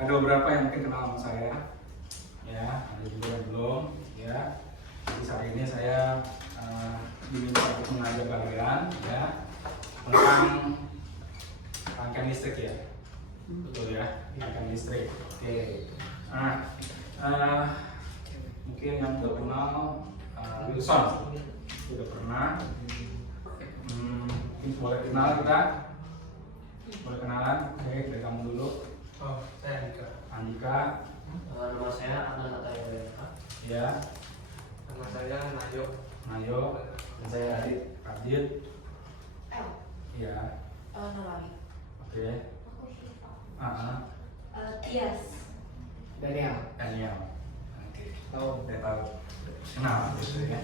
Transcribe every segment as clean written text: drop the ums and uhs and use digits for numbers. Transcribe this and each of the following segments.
ada beberapa yang mungkin kenal sama saya, ya, ada juga yang belum, ya. Jadi saat ini saya diminta untuk mengajar kalian, ya, tentang rangkaian listrik, ya, betul ya, rangkaian listrik. Oke. Nah, mungkin yang belum kenal Wilson, sudah pernah. Mungkin boleh kenal kita, boleh kenalan. Oke, dari kamu dulu. Oh, saya Andika. Andika. Nama saya Adnan Atayana. Ya. Nama saya Nayo. Nayo. Dan saya Adit. Adit. Ya. Nolani. Oke. Tias. Daniel. Daniel. Oke. Tahu. Udah tahu. Kenal gitu ya.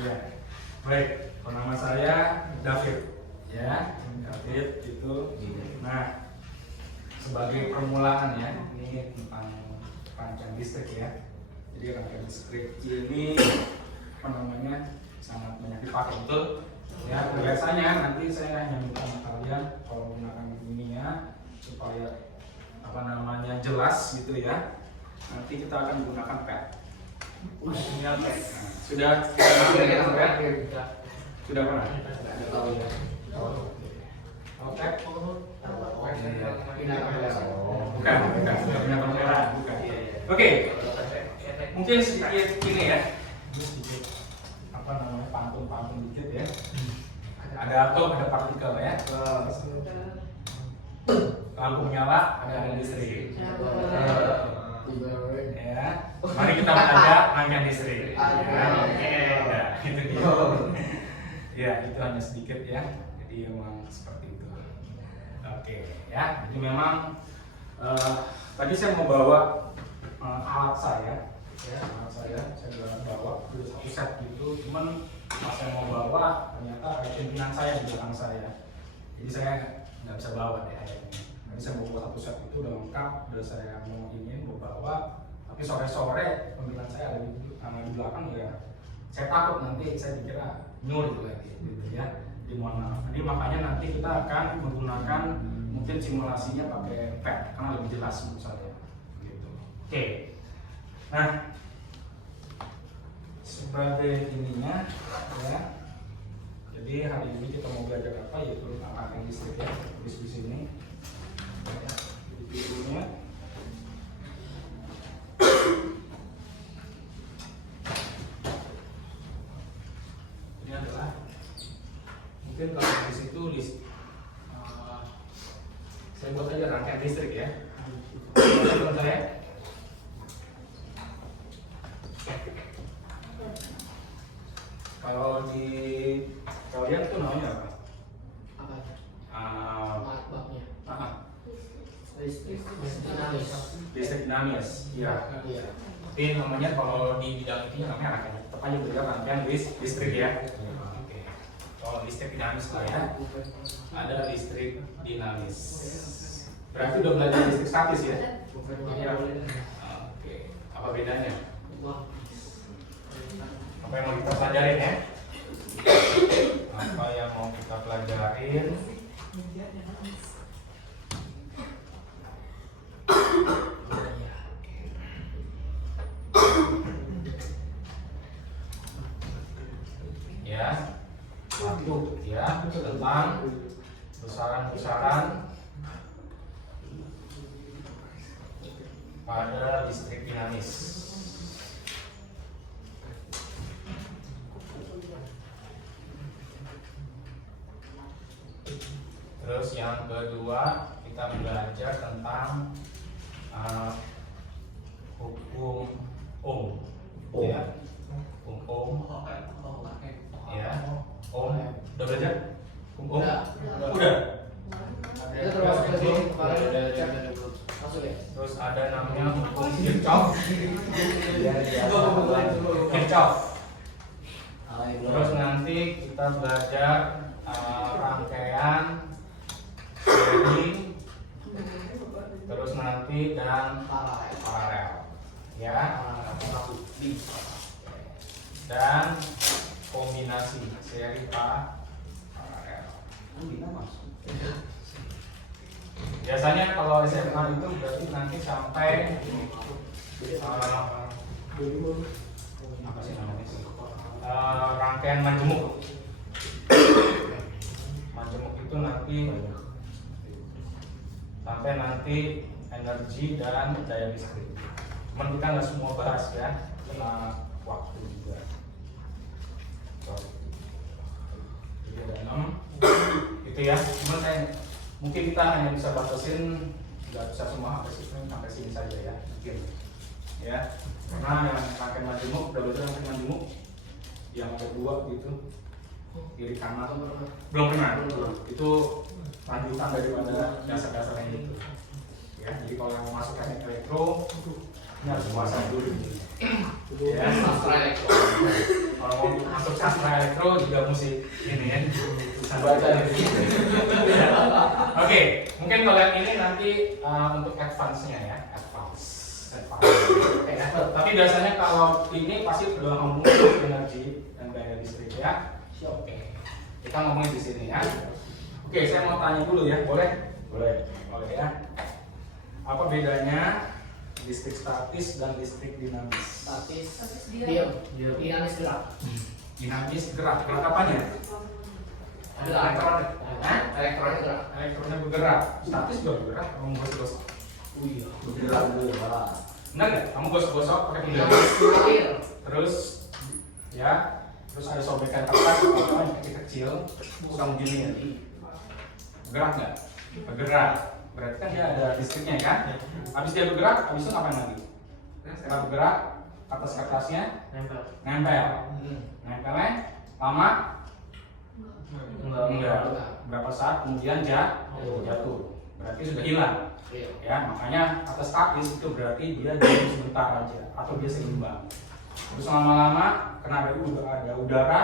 Ya. Baik. Nama saya David. Ya. David itu. Nah, sebagai permulaan ya, ini tentang rangkaian listrik ya. Jadi rangkaian listrik ini apa namanya sangat banyak dipakai, betul ya. Biasanya nanti saya hanya minta sama kalian kalau menggunakan ininya supaya apa namanya jelas gitu ya. Nanti kita akan menggunakan pad. Nah, sudah sudah pernah? Sudah tahu ya. Oke. Bukan, punya kamera, bukan. Oke. Mungkin sedikit ini ya. Ini sedikit apa namanya pantun dikit ya. Ada atom, ada partikel ya. Lampu menyala, ada listrik. Ya. Mari kita belajar rangkaian listrik. Oke. Ya, itu dia. Ya, itu hanya sedikit ya. Jadi memang seperti itu. Oke, ya. Jadi memang tadi saya mau bawa alat saya, ya, saya bawa satu set gitu. Cuman pas saya mau bawa ternyata ada pimpinan saya di belakang saya. Jadi saya nggak bisa bawa deh hari ini. Jadi saya mau bawa satu set itu udah lengkap, udah saya mau ingin mau bawa. Tapi sore-sore pimpinan saya ada di belakang ya. Saya takut nanti saya dikira nyuri lagi, gitu ya. Jadi mohon maaf. Jadi makanya nanti kita akan menggunakan mungkin simulasinya pakai pad karena lebih jelas menurut saya. Gitu. Oke. Nah, sebagai ininya, ya. Jadi hari ini kita mau belajar apa? Yaitu tentang rangkaian listrik ya. Tulis di sini. Ya, di videonya. Ini adalah mungkin kalau di situ saya buat aja rangkaian listrik ya. Teman saya. Kalau di kalian tuh namanya apa? Listrik dinamis. Ya. Tapi namanya kalau di bidang ini namanya rangkaian. Tetap aja belajar rangkaian listrik ya. Oke. Kalau listrik dinamis lah ya. Ada listrik dinamis. Berarti udah belajar listrik statis ya? Ya. Oke. Apa bedanya? Apa yang mau kita pelajarin ya? Apa yang mau kita pelajarin? Ya, satu ya tentang besaran-besaran pada listrik dinamis. Terus yang kedua kita belajar tentang hukum Ohm, ya, hukum Ohm, ya, Ohm. Udah belajar? Hukum Ohm? Udah. Terus ada namanya hukum Kirchhoff. Kirchhoff. Terus nanti kita belajar rangkaian seri, terus nanti dan paralel, ya, dan kombinasi seri paralel. Biasanya kalau SMA itu berarti nanti sampai apa sih namanya sih? Rangkaian majemuk. Majemuk itu nanti sampai nanti energi dan daya listrik. Cuman kita nggak semua bahas ya, karena waktu juga. Jadi ada 6 itu ya. Cuman mungkin kita hanya bisa batasin, nggak bisa semua sampai sini saja ya, mungkin ya. Karena yang rangkaian majemuk, udah betul rangkaian majemuk yang ada 2 gitu, kiri kanan belum pernah. Itu lanjutan daripada dasar-dasarnya itu ya. Jadi kalau yang mau masuk teknik elektro ini harus kuasai dulu ya. Sastra elektro. Kalau mau masuk sastra elektro juga mesti ini ya, bisa baca gitu. Oke, mungkin kalau yang ini nanti untuk advance-nya ya, advance. Ya. Tapi biasanya kalau ini pasti udah ngomong energi dan daya listrik ya. Oke, kita ngomongin di sini ya. Oke, saya mau tanya dulu ya, boleh? Boleh ya. Apa bedanya listrik statis dan listrik dinamis? Statis. Diam. Dinamis gerak. Dinamis gerak apanya? Elektron. Elektronnya gerak. Elektronnya bergerak. Statis juga bergerak. Kamu gosok-gosok. Iya. Bergerak. Benar nggak? Kamu gosok-gosok pakai pinggang. Terus ya, terus ada sobekan kertas atau yang kecil-kecil, kamu gini ya. Bergerak nggak? Bergerak. Berarti kan dia ada listriknya kan? Habis dia bergerak, habis itu ngapain lagi? Setelah bergerak, atas kertasnya nempel. Nempelnya lama? Enggak. Berapa saat kemudian jatuh. Berarti sudah hilang. Ya, makanya atas statis itu berarti dia diam sebentar aja atau dia seimbang. Terus lama-lama karena ada udara,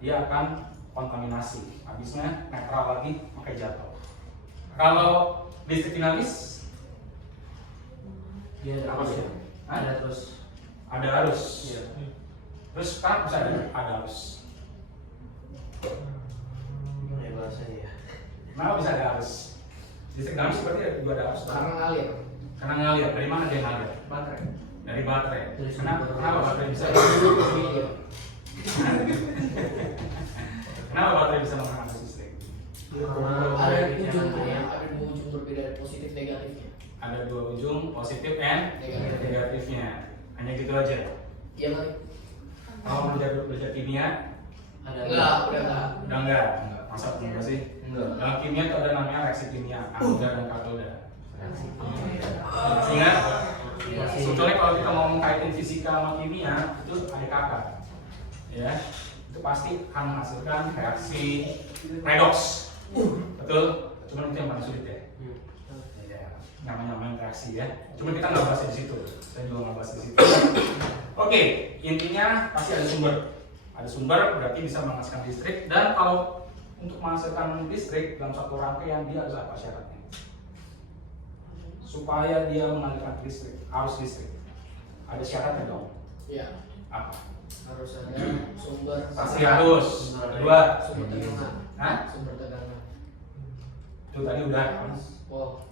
dia akan kontaminasi. Habisnya netral lagi, maka jatuh. Kalau listrik dinamis, Dia apa sih? ada terus. Ada arus. Terus kan bisa ada arus. Gimana ya bahasanya ya? Kenapa bisa ada arus? Listrik dinamis berarti juga ada arus. Karena ngalir. Karena ngalir. Dari mana dia ngalir? Baterai. Dari baterai. Dari Kenapa baterai bisa? Iya. Kenapa baterai bisa menghasilkan listrik? Ada dua ujung berbeda, positif negatifnya. Ada 2 ujung, positif and negatifnya. Hanya gitu aja. Iya kan? Kalau belajar kimia, Enggak, udah enggak. udah enggak. Masa enggak sih? Enggak. Dalam kimia itu ada namanya reaksi kimia, anoda dan katoda. Masih ingat? Sebetulnya kalau kita ngomong kaitin fisika sama kimia, itu ada kakak. Ya, itu pasti akan menghasilkan reaksi redox. Betul? Cuma itu yang paling sulit ya. Ya, namanya reaksi ya. Cuma kita nggak bahas di situ. Saya juga nggak bahas di situ. Oke, intinya pasti ada sumber. Ada sumber berarti bisa menghasilkan listrik. Dan kalau untuk menghasilkan listrik dalam satu rangkaian dia harus apa syaratnya? Supaya dia mengalirkan listrik, arus listrik. Ada syaratnya dong. Iya. Apa? Harus ada sumber. Pasti harus. Kedua, Sumber tegangan. Hah? Sumber tegangan. Itu tadi udah Wow.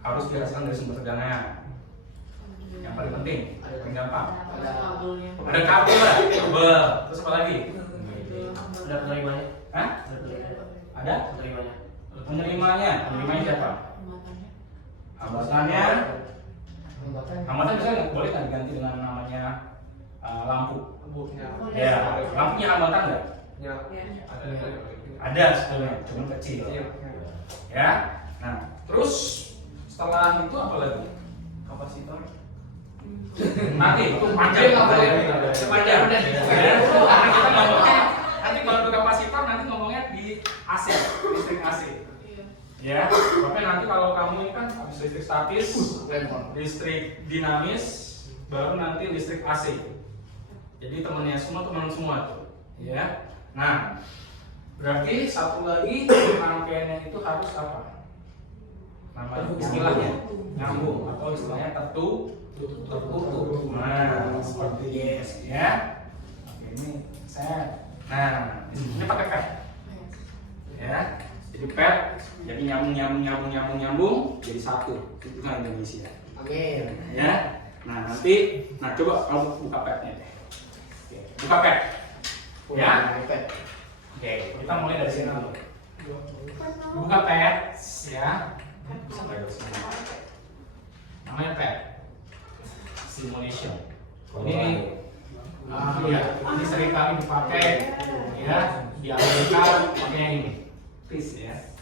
harus dihasilkan dari sumber tegangan. Yang paling penting, paling gampang. Ada kabelnya. Ada kabel lah, kabel. Terus apa lagi? Ada penerimanya. Hah? Ada penerimanya. Ada? Penerimanya. Penerimanya. Penerimanya siapa? Kematannya. Hambatannya. Hambatannya. Hambatan bisa nggak? Boleh nggak diganti dengan namanya lampu? Lampunya. Ya, lampunya hambatan nggak? Ya. Ada sebetulnya, cuma kecil. Ya. Nah, terus setelah itu apa lagi? Kapasitor. Nanti itu panjang. Panjang. Ya. Karena kita ngomongnya nanti kalau untuk kapasitor nanti ngomongnya di AC, listrik AC. Ya. Tapi nanti kalau kamu ini kan habis listrik statis, listrik dinamis, baru nanti listrik AC. Jadi temennya semua teman semua tuh. Ya. Nah, berarti satu lagi rangkaiannya itu harus apa? Namanya istilahnya nyambung atau istilahnya tertutup. Nah, seperti ya. Oke, ini saya. Nah, ini pakai pet. Ya. jadi pet, jadi nyambung jadi satu. Itu kan Indonesia. Amin. Ya. Nah nanti, coba kalau buka petnya deh. Oke, buka pet. Ya. Oke, kita mulai dari sini dulu. Buka pet, ya. Namanya pet simulation. Ini ini sering kali dipakai ya di Amerika pakai yang ini. Please ya.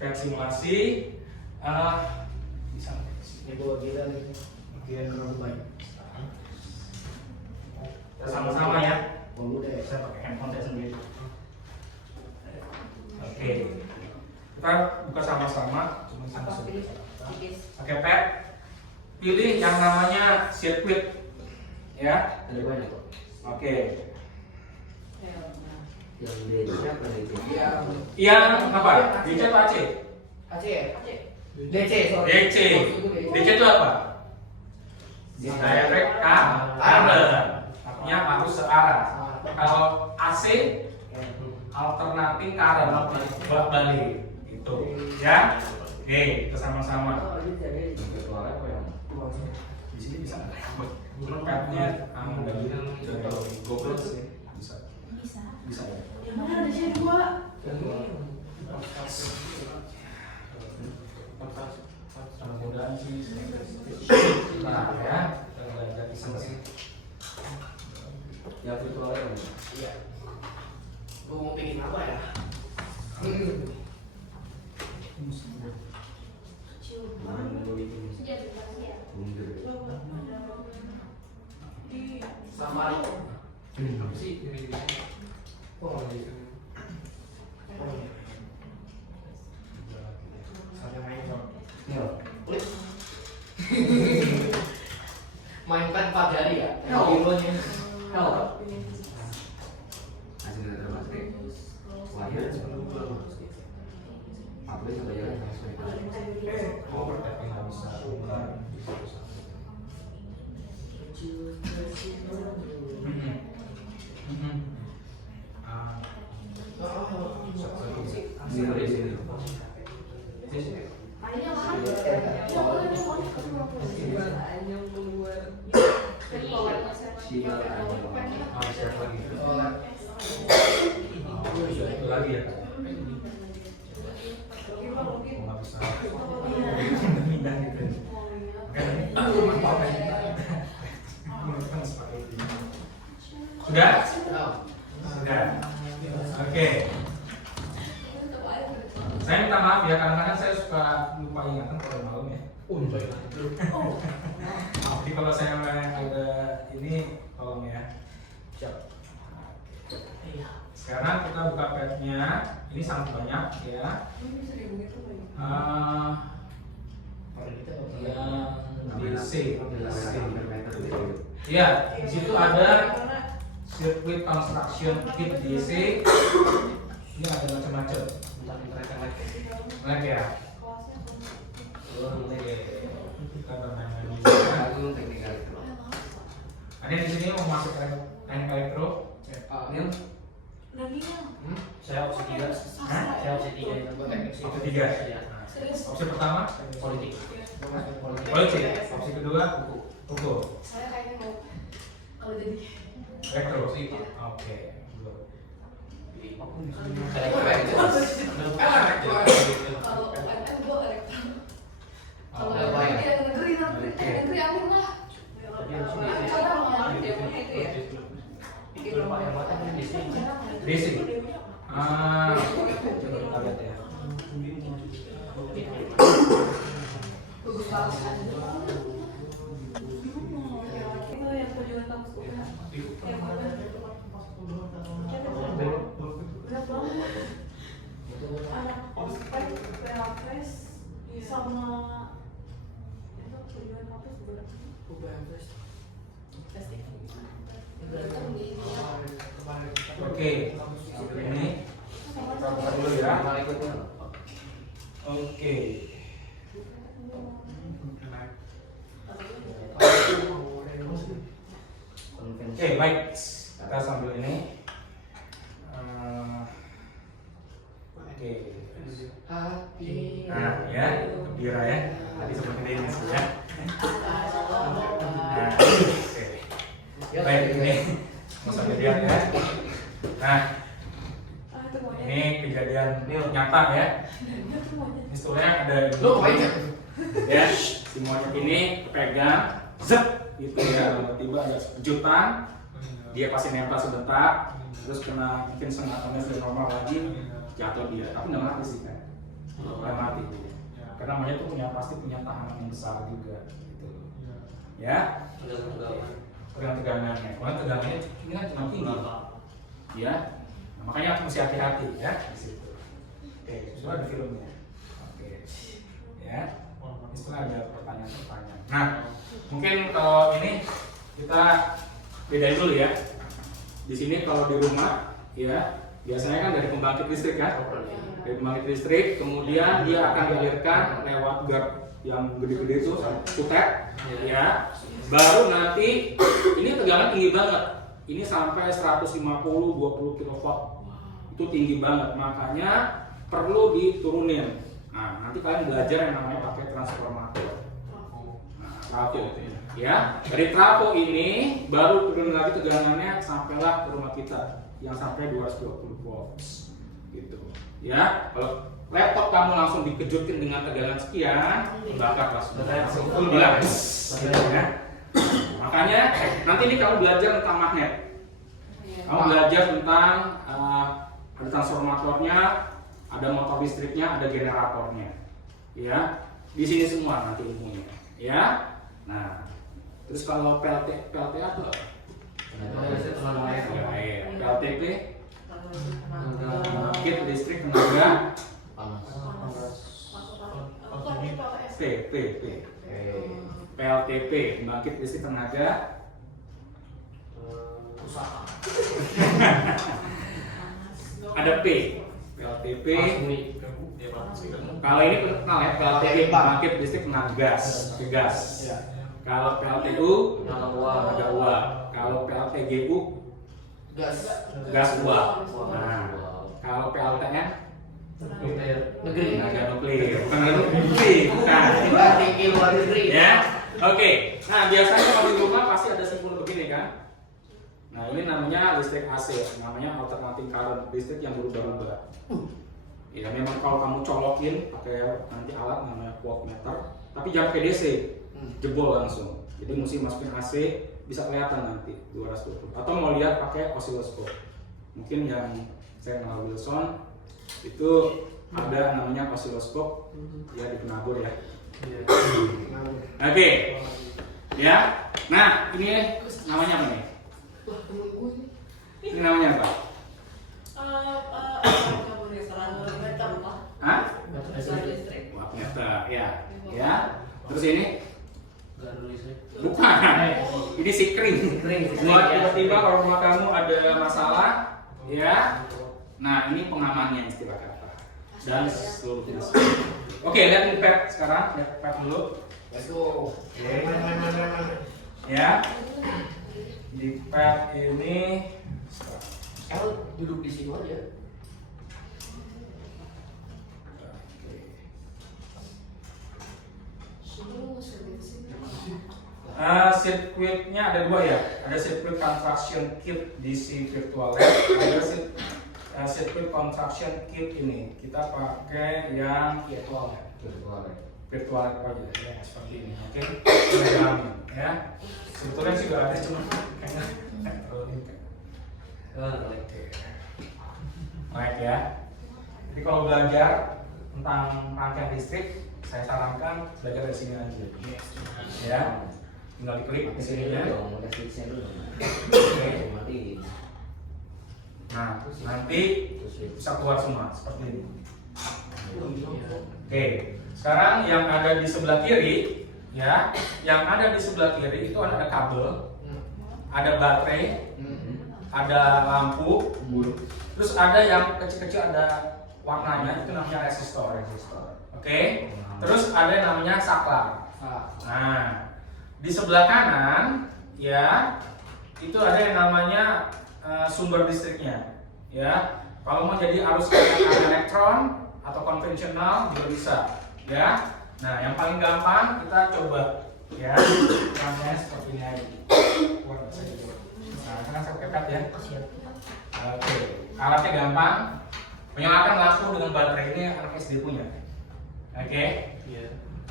Pet simulasi bisa Ini gua kira nih. Kira terlalu baik. kita sama-sama ya. Kamu deh. Saya pakai handphone saya sendiri. Oke. Kita buka sama-sama. Cuma sama Oke, pet. Pilih yang namanya sirkuit. Ya. Ada banyak kok. Oke. Yang D siapa nih? Yang apa? DC atau AC? AC ya? DC, sorry. DC. DC itu apa? Direct current. Artinya arus searah. Kalau AC alternating current, bolak-balik. Itu, ya. Oke, kita sama-sama. Di sini bisa petnya dari GoPro sih bisa. Bisa ya. Mana ada sih dua? Mudah-mudahan sih. Nah ya, kita belajar di sini. Yang virtual ya? Iya. Gua mau bikin apa ya? Sama apa sih? Oh, saya main dong. Klik. Mainkan 4 jari ya? Kilonya. Hasilnya termasuk wahyu apa itu bayarnya langsung Oh, tapi nggak bisa. di sini simal Siapa lagi? Itu lagi ya? Nggak bisa. Pindah gitu. Sudah? Sudah. Oke. Saya minta maaf ya, kadang-kadang saya suka lupa ingatan kalau malam ya. Jadi kalau saya ada ini tolong ya. Siap. Sekarang kita buka petnya. Ini sangat banyak ya. Yang DC. Iya, di situ ada circuit construction kit DC. Ini ada macam-macam. Lagi ya. Kita bermain di sini. teknik elektro Ada di sini mau masuk teknik elektro. Nil Saya opsi 3. Hah? Saya opsi 3 itu buat teknik sih. Opsi 3. Opsi pertama Politik. politik. Opsi kedua hukum. Saya kayaknya mau kalau jadi Elektro. Oke. kalau UMM gue elektron. Kalau Oh, yang negeri amin lah. Kalau orang dia punya itu ya. Berapa yang mata di sini? DC. Coba kita lihat ya. Gugus banget. Itu yang tujuan kampus UNA. Yang mana? Berat banget. Anak ospek, PHPS, sama itu tujuan kampus berat. Oke. Ini kita buka dulu ya. Oke. Oke, baik. Kita sambil ini. Oke. Baik, ini masa kejadian ya. Nah, Itu maunya. ini kejadian nyata ya. Ini sebetulnya ada Lu ngapain ya? ya, si monyet ini pegang, zep, gitu ya. Tiba-tiba ada kejutan, dia pasti nempel sebentar, terus kena mungkin sengatannya sudah normal lagi, jatuh dia. Tapi nggak mati sih kan? Nggak mati. Karena monyet itu pasti punya tahanan yang besar juga, gitu. Ya, dengan tegangannya. Karena tegangannya ini kan cuma tinggi, ya. Nah, makanya harus mesti hati-hati ya di situ. Oke, sudah ada filmnya. Oke, ya. Setelah ada pertanyaan-pertanyaan. Nah, mungkin kalau ini kita bedain dulu ya. Di sini kalau di rumah, ya biasanya kan dari pembangkit listrik kan. Dari pembangkit listrik, kemudian dia akan dialirkan lewat guard yang gede-gede itu, kutek, ya. Baru nanti ini tegangan tinggi banget. Ini sampai 150-20 kV. Itu tinggi banget, makanya perlu diturunin. Nah, nanti kalian belajar yang namanya pakai transformator. Nah, trafo, ya. Dari trafo ini baru turun lagi tegangannya sampailah ke rumah kita yang sampai 220 volts, gitu. Ya, kalau laptop kamu langsung dikejutin dengan tegangan sekian, terbakar langsung full bilang, ya. Makanya nanti ini kamu belajar tentang magnet. Kamu belajar tentang ada transformatornya, ada motor listriknya, ada generatornya, ya. Di sini semua nanti ilmunya, ya. Nah, terus kalau PLT apa? PLTP, pembangkit listrik tenaga PLTP, pembangkit listrik tenaga Usaha. ada P, PLTP. Kalau ini kenal ya, PLTP pembangkit listrik tenaga gas. Kalau PLTU tenaga uap. Kalau PLTGU gas uap. Nah, kalau PLTN Negeri. tenaga nuklir. Bukan nuklir, bukan. Tinggi luar negeri. Ya, oke. Nah, biasanya kalau di rumah pasti ada simbol begini kan. Nah, ini namanya listrik AC, namanya alternating current, listrik yang berubah-ubah. Ya, memang kalau kamu colokin pakai nanti alat namanya voltmeter, tapi jangan pakai DC, jebol langsung. Jadi mesti masukin AC, bisa kelihatan nanti 220. Atau mau lihat pakai oscilloscope. Mungkin yang saya kenal Wilson itu ada namanya oscilloscope, ya di penabur ya. Oke, ya. Nah, ini namanya apa nih? Ini namanya apa? Hah? Wattmeter, ya. Ya. Terus ini? Bukan. Ini sikring. Buat tiba-tiba kalau rumah kamu ada masalah, ya. Nah, ini pengamannya istilah kata. Dan seluruh jenis. Oke, lihat di pad sekarang, lihat pad dulu. Let's go. Ya. Di pad ini Duduk di sini aja. Sirkuitnya ada dua ya, ada sirkuit contraction kit DC virtual lab, ada sirkuit contraction kit ini kita pakai yang virtual lab aja ya, seperti ini, oke? Ya, sebetulnya juga ada cuma kayaknya baik ya. Jadi kalau belajar tentang rangkaian listrik, saya sarankan belajar dari sini aja, ya. Tinggal diklik di sininya. Nah, nanti bisa keluar semua seperti ini. Oke, sekarang yang ada di sebelah kiri, ya, yang ada di sebelah kiri itu ada kabel, ada baterai, ada lampu, terus ada yang kecil-kecil ada warnanya, itu namanya resistor. Oke, terus ada yang namanya saklar. Nah, di sebelah kanan, ya, itu ada yang namanya sumber listriknya, ya. Kalau mau jadi arus elektron atau konvensional juga bisa, ya. Nah, yang paling gampang kita coba, ya, namanya seperti ini aja. senang saya pepet ya. Oke, alatnya gampang. Menyalakan lampu dengan baterai ini anak SD punya. Oke.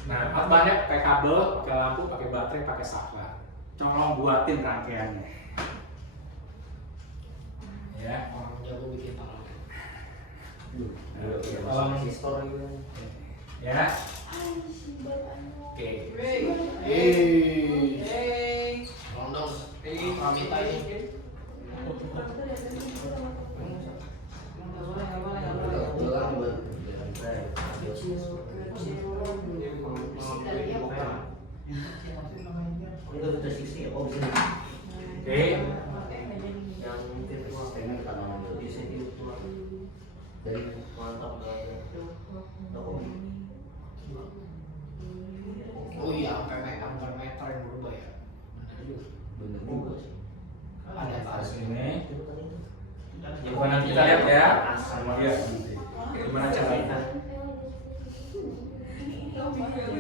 Nah, alat bahannya pakai kabel, pakai lampu, pakai baterai, pakai saklar. Tolong buatin rangkaiannya. Ya. Orang jago bikin tangan. Oke, tolong Sistor gitu. ya. Oke. Tolong dong. Minta ini. Oke. Oh iya, ampere meter yang berubah ya. Bener juga sih. Ada Terus tas ini. Coba nanti kita lihat ya. Sama dia. Gimana caranya?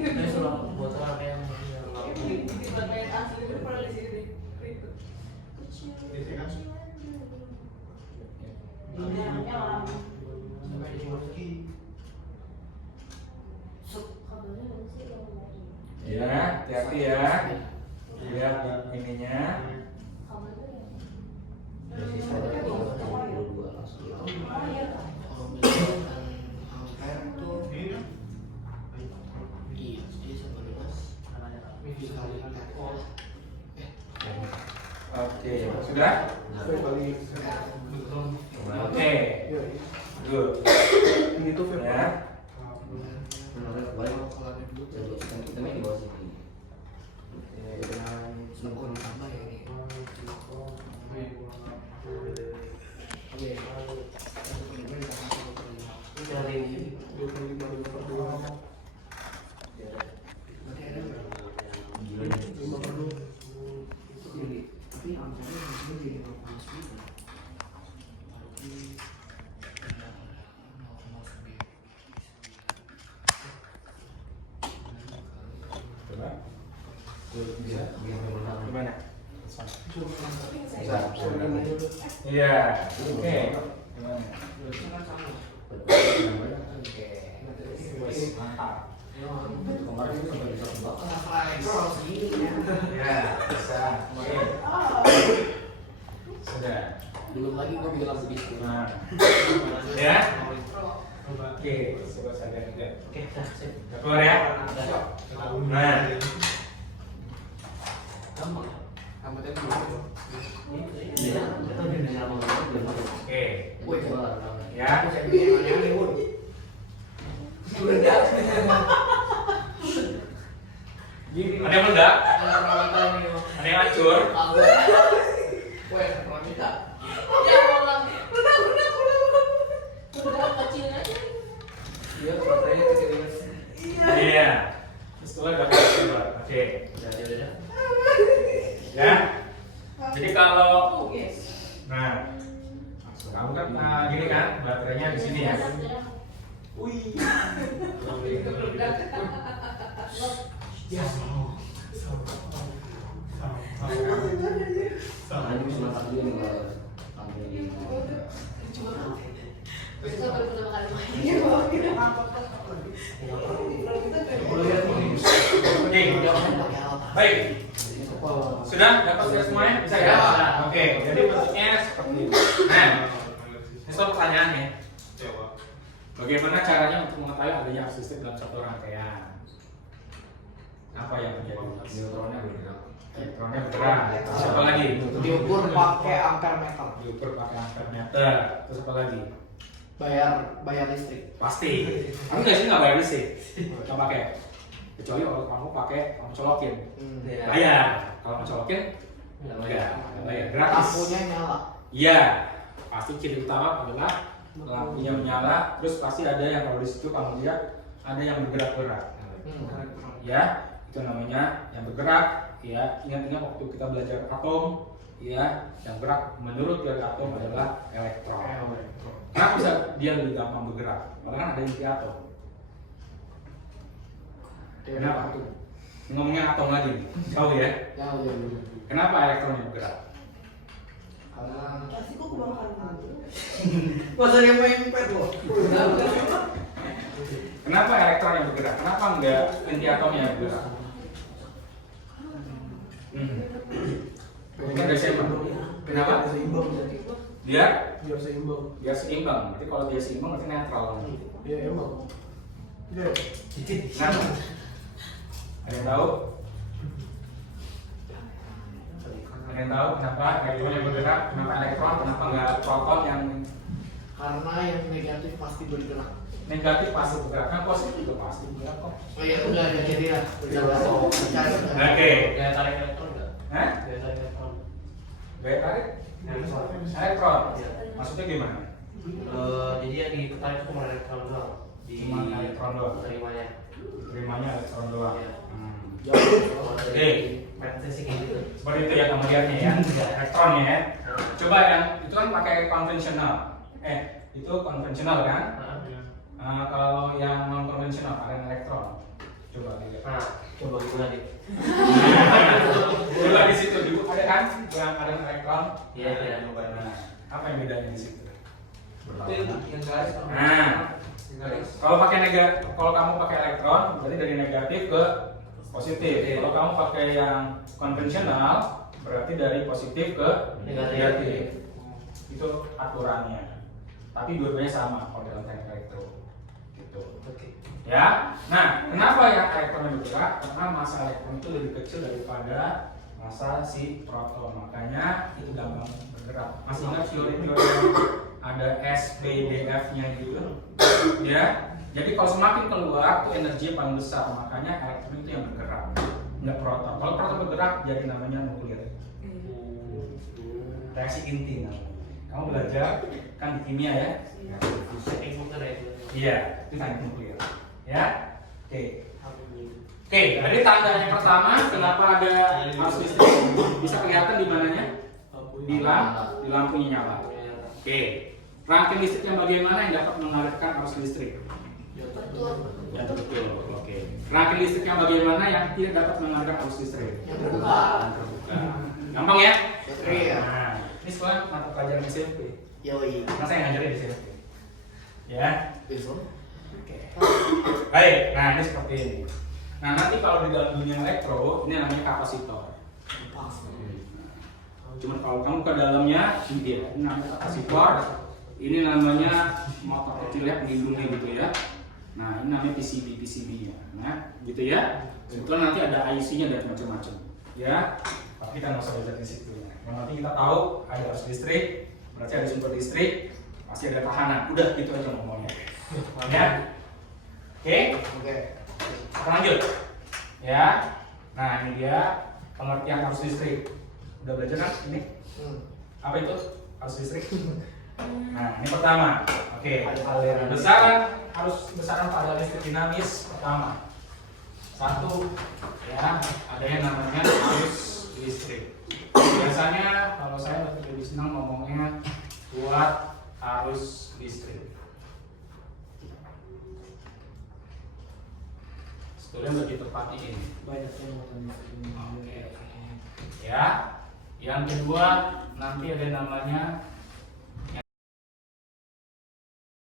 Ini sudah buat orang yang Ya, hati-hati ya. Lihat ininya. kalau misalkan ampere tuh iya, dia sama dengan dikali Oke, sudah? Oke. Good. Ini tuh Ya. kalau ada dua kita main di bawah sini. sempurna tambah ya ini. Dari 25/2. Berarti ada berapa? gila. 5/2. Tapi ampere maksudnya jadi 0,9. Coba. Bisa biar menang. Gimana? Bisa Iya. Oke. Gimana? Oke. Wes, mantap. Kemarin itu sampai bisa kebakar. Ya, bisa. Oke. Sudah. Belum lagi gue bilang begitu. Nah. Ya. Oke, coba saya lihat. Oke, sip. Keluar ya. Nah. Gampang. Rambutnya dulu. Iya, kita udah dengan lama belum ada. Oke. Woi, Ya. saya bikin yang aneh-aneh, Woi. Gini, Ada yang meledak? ada perawatan ini. Ada yang hancur? Woi, kalau kita Iya, baterainya kecil. Iya. Setelah dapat coba. Oke. Udah. Ya. Jadi kalau nah, kamu kan gini kan baterainya di sini ya. Wih. Ya. Nah, ini bisa masak dulu nih kalau ambil di Oke. Baik. Sudah dapat semuanya? Bisa ya? Oke. Jadi bentuknya seperti ini. Nah, ini soal pertanyaannya. Bagaimana caranya untuk mengetahui adanya arus listrik dalam satu rangkaian? Apa yang terjadi? neutronnya bergerak. Elektronnya bergerak. Terus apa lagi? diukur pakai ampere meter. Diukur pakai ampere meter. Terus apa lagi? Bayar listrik. Pasti. Kamu nggak sih nggak bayar listrik? Coba pakai. Kecuali kalau kamu pakai kamu colokin. Bayar. Kalau kamu colokin enggak bayar gratis. Lampunya nyala. Iya. Pasti ciri utama adalah lampunya menyala. Terus pasti ada yang kalau di situ kamu lihat ada yang bergerak-gerak. Ya, itu namanya yang bergerak. Ya, ingat-ingat waktu kita belajar atom. Ya, yang gerak menurut teori atom adalah elektron. Kenapa bisa dia lebih gampang bergerak? Karena kan ada inti atom. Kenapa tuh? Ngomongnya atom lagi nih. Tahu ya? Ya. Kenapa elektron yang bergerak? Kasih kok kebakaran dulu. Masa dia main pet loh? Kenapa elektron yang bergerak? Kenapa enggak inti atomnya yang bergerak? Mungkin ada siapa? Kenapa? Biar seimbang. Dia Biar seimbang. biar seimbang. Berarti kalau dia seimbang berarti netral. Iya emang. Iya. Kenapa? Ada yang tahu? Ada yang tahu kenapa elektron yang bergerak? Kenapa elektron? Kenapa enggak proton yang Karena yang negatif pasti bergerak. negatif pasti bergerak? Kan positif juga pasti bergerak kok. Oh iya udah jadi ya. Udah masuk. Oke. Gaya tarik elektron enggak? Hah? Gaya tarik elektron. Gaya tarik? Elektron. Maksudnya gimana? Jadi yang ditarik itu cuma elektron doang. Cuma elektron doang. Terimanya. Terimanya elektron doang. Iya. Jauh. Oke. Manifestasi kayak gitu. Seperti itu ya kamu lihatnya ya, elektronnya ya. Coba yang itu kan pakai konvensional. Itu konvensional kan? Kalau yang non konvensional ada elektron. Coba dilihat. Nah, coba gimana nih? Coba di situ dulu ada kan yang ada elektron. Iya, iya. Coba. Nah, apa yang bedanya di situ? Yang garis. Nah, kalau kalau kamu pakai elektron berarti dari negatif ke positif. Kalau kamu pakai yang konvensional berarti dari positif ke negatif. Itu aturannya. Tapi dua-duanya sama kalau dalam teknik elektro. Gitu. Oke. Ya. Nah, kenapa yang elektron yang bergerak? Karena massa elektron itu lebih kecil daripada massa si proton. Makanya itu gampang bergerak. Masih ingat teori-teori ada S, P, D, F-nya gitu? Ya. Jadi kalau semakin keluar tuh energi paling besar. Makanya elektron itu yang bergerak, nggak proton. Kalau proton bergerak jadi namanya nuklir. Reaksi inti namanya. Kamu belajar kan di kimia ya? Setting nuklir ya itu. Iya, itu teknik nuklir. Ya. Oke. Oke, jadi tanda yang pertama kenapa ada arus listrik bisa kelihatan di mananya? Di lampunya nyala. Oke. Rangkaian listrik yang bagaimana yang dapat mengalirkan arus listrik? Ya betul. Oke. Rangkaian listrik yang bagaimana yang tidak dapat mengalirkan arus listrik? Yang terbuka. Gampang ya? Iya. Nah, ini sekolah mata pelajaran SMP. Yoi. Karena saya ngajarin di SMP. Ya. Besok. Oke. Baik, nah ini seperti ini. Nah nanti kalau di dalam dunia elektro ini namanya kapasitor. Cuma kalau kamu ke dalamnya ini dia, ini namanya kapasitor. Ini namanya motor kecil ya, pelindungnya gitu ya. Nah ini namanya PCB-nya. Nah gitu ya. Sebetulnya nanti ada IC-nya dan macam-macam. Ya. Tapi kita nggak usah belajar di situ. Yang nanti kita tahu ada arus listrik, berarti ada sumber listrik, pasti ada tahanan. Udah gitu aja ngomongnya. Ya. Oke. Kita lanjut. Ya. Nah, ini dia pengertian arus listrik. Udah belajar kan ini? Apa itu arus listrik? Nah, ini pertama. Oke. Besaran pada listrik dinamis pertama. Satu, ya, ada yang namanya arus listrik. Biasanya kalau saya lebih senang ngomongnya buat arus listrik. Sebetulnya begitu tepat ini. Banyak yang mau tanya. Oke. Ya. Yang kedua nanti ada namanya